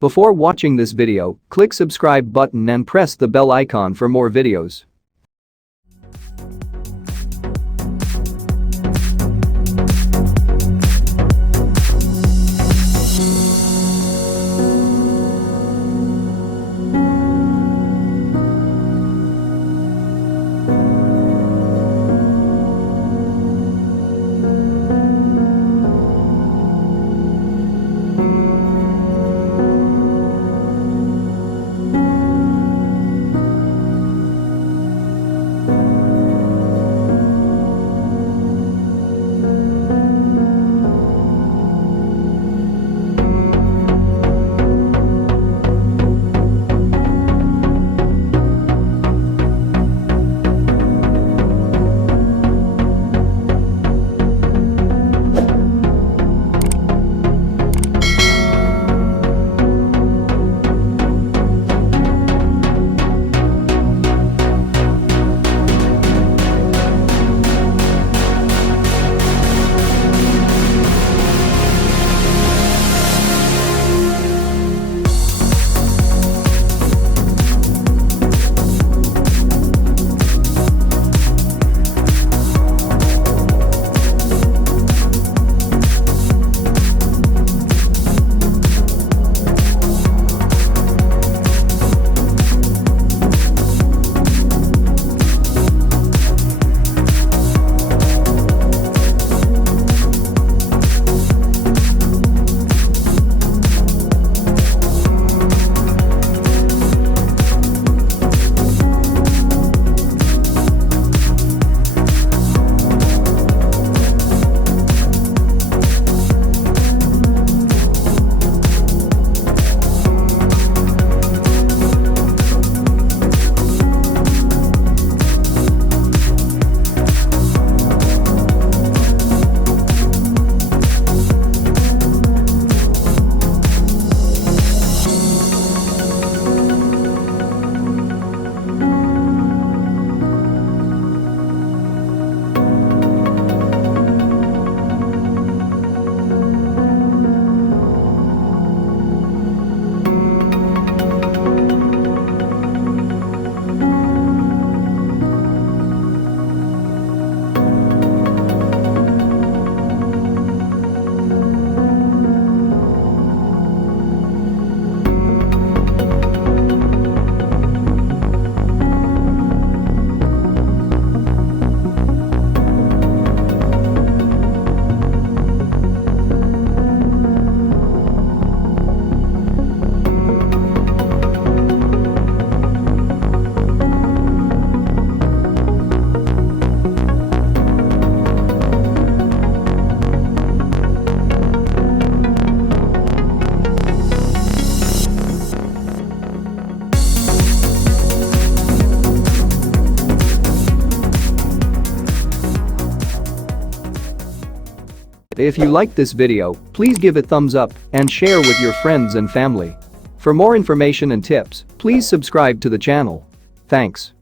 Before watching this video, click subscribe button and press the bell icon for more videos. If you liked this video, please give it thumbs up and share with your friends and family. For more information and tips, please subscribe to the channel. Thanks.